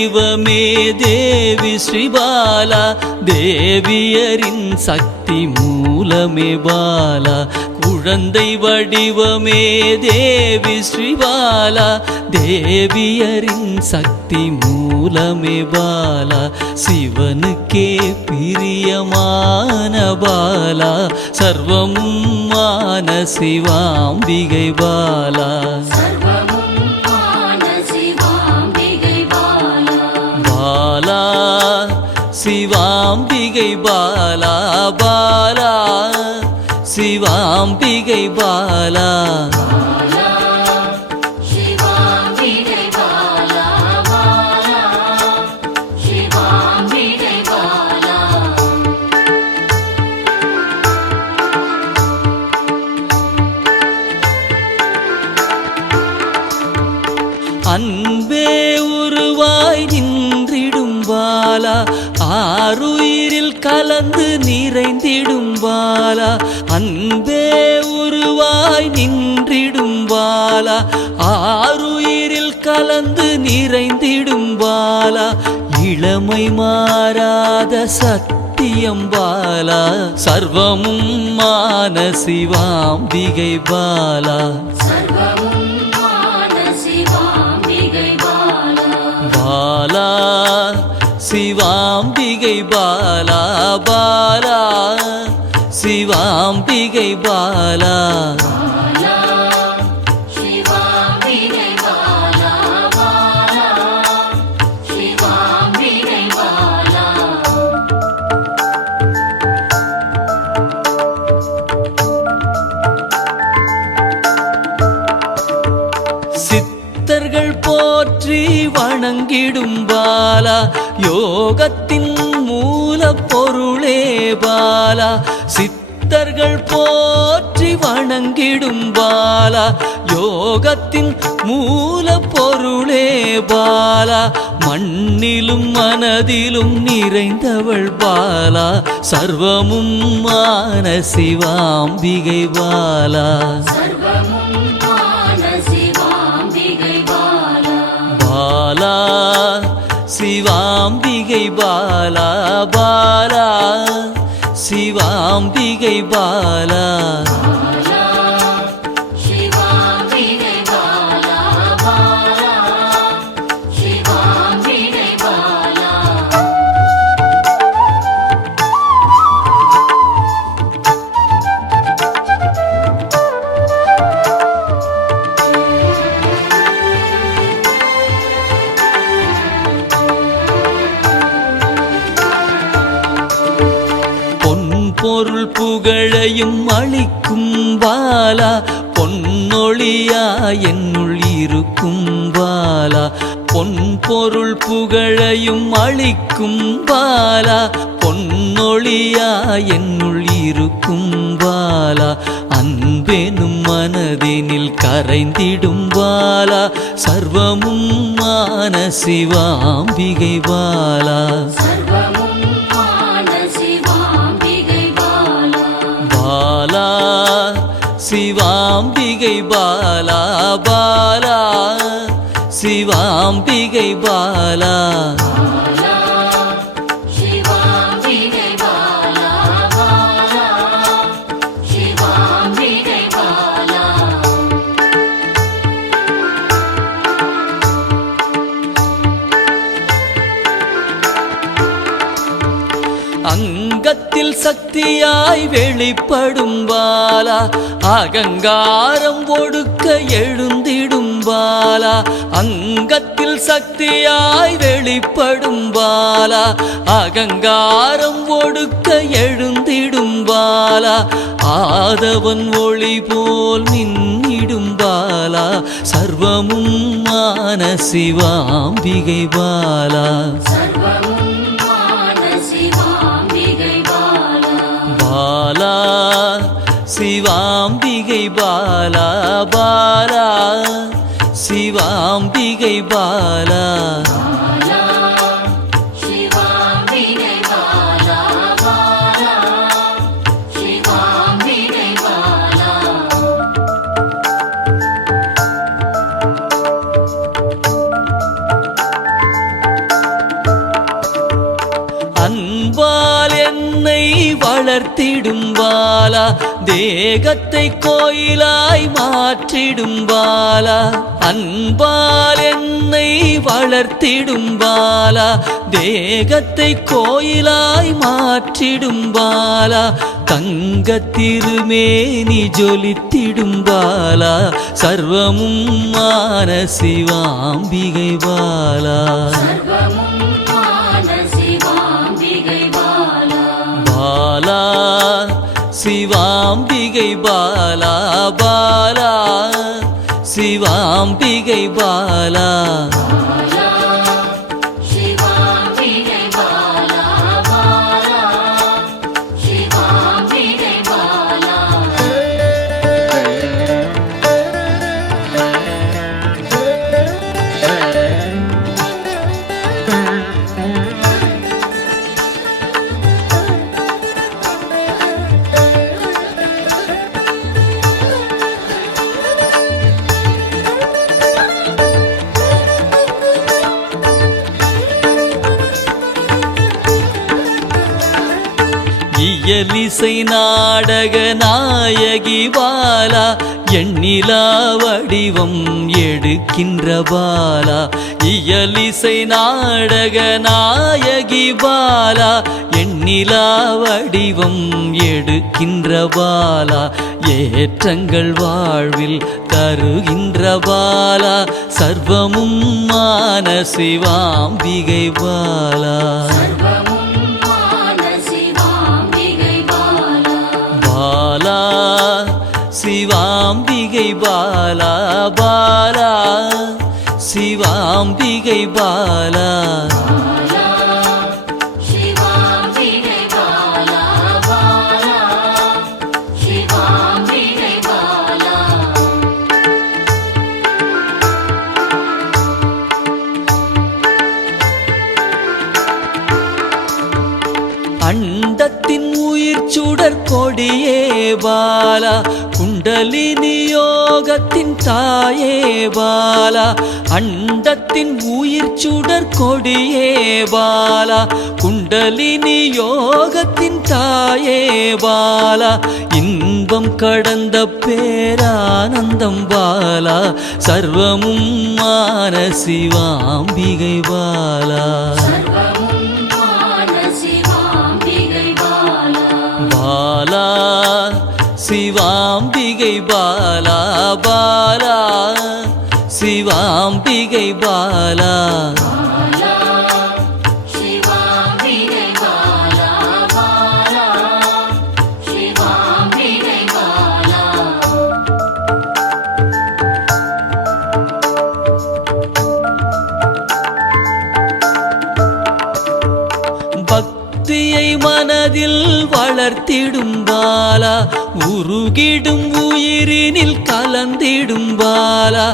வடிவமே தேவி ஸ்ரீபாலா, தேவியரின் சக்தி மூலமே பாலா. குழந்தை வடிவமே தேவி ஸ்ரீபாலா, தேவியரின் சக்தி மூலமே பாலா. சிவனுக்கே பிரியமான பாலா, சர்வமும் மான சிவாம்பிகை பாலா. பாலா சிவாம்பிகை பாலா, பாலா சிவாம்பிகை பாலா. அன்பே உருவாய் நின்றிடும் பாலா, ஆருயிரில் கலந்து நிறைந்திடும் பாலா. அன்பே உருவாய் நின்றிடும் பாலா, ஆருயிரில் கலந்து நிறைந்திடும் பாலா. இளமை மாறாத சத்தியம் பாலா, சர்வமும் மான சிவாம்பிகை பாலா. பாலா சிவாம்பிகை பாலா, பாலா சிவாம்பிகை பாலா. சித்தர்கள் போற்றி வணங்கிடும் பாலா, யோகத்தின் மூல பொருளே பாலா. சித்தர்கள் போற்றி வணங்கிடும் பாலா, யோகத்தின் மூல பொருளே பாலா. மண்ணிலும் மனதிலும் நிறைந்தவள் பாலா, சர்வமும் மான சிவாம்பிகை பாலா. பாலா சிவாம்பிகை பாலா, பாலா சிவாம்பிகை பாலா. பொருள் புகழையும் அளிக்கும் பாலா, பொன்னொழியா என்னுள் இருக்கும் பாலா. பொன் பொருள் புகழையும் அளிக்கும் பாலா, பொன்னொழியா என்னுள் இருக்கும் பாலா. அன்பெனும் மனதினில் கரைந்திடும் பாலா, சர்வமும் மான சிவாம்பிகை பாலா. பாலா சிவாம்பிகை பாலா, பாலா சிவாம்பிகை பாலா. அங்கத்தில் சக்தியாய் வெளிப்படும் பாலா, அகங்காரம் ஒடுக்க எழுந்திடும் பாலா. அங்கத்தில் சக்தியாய் வெளிப்படும் பாலா, அகங்காரம் ஒடுக்க எழுந்திடும் பாலா. ஆதவன் ஒளி போல் மின்னிடும் பாலா, சர்வமும் மான சிவாம்பிகை பாலா. பாலா சிவாம்பிகை பாலா, பாலா சிவாம்பிகை பாலா. வளர்த்திடும் பாலா தேகத்தை கோயிலாய் மாற்றிடும் பாலா அன்பால் என்னை வளர்த்திடும் பாலா தேகத்தை கோயிலாய் மாற்றிடும் பாலா தங்க திருமேனி ஜொலித்திடும் பாலா சர்வமும் மான சிவாம்பிகை பாலா பாலா சிவாம்பிகை பாலா பாலா சிவாம்பிகை பாலா இயலிசை நாடக நாயகி பாலா எண்ணிலா வடிவம் எடுக்கின்ற பாலா இயலிசை நாடக நாயகி பாலா எண்ணிலா வடிவம் எடுக்கின்ற பாலா ஏற்றங்கள் வாழ்வில் தருகின்ற பாலா சர்வமும் மான சிவாம்பிகை பாலா பாலா சிவாம்பிகை பாலா பாலா சிவாம்பிகை பாலா அண்டத்தின் உயிர் சுடர் கொடியே பாலா குண்டலினி யோகத்தின் தாயே பாலா அண்டத்தின் உயிர் சுடர் கொடியே பாலா குண்டலினி யோகத்தின் தாயே பாலா இன்பம் கடந்த பேரானந்தம் பாலா சர்வமும் மான சிவாம்பிகை பாலா பாலா சிவாம்பிகை பாலா பாலா சிவாம்பிகை பாலா பக்தியை மனதில் வளர்த்திடும் பாலா உருகிடும் உயிரினில் கலந்திடும் பாலா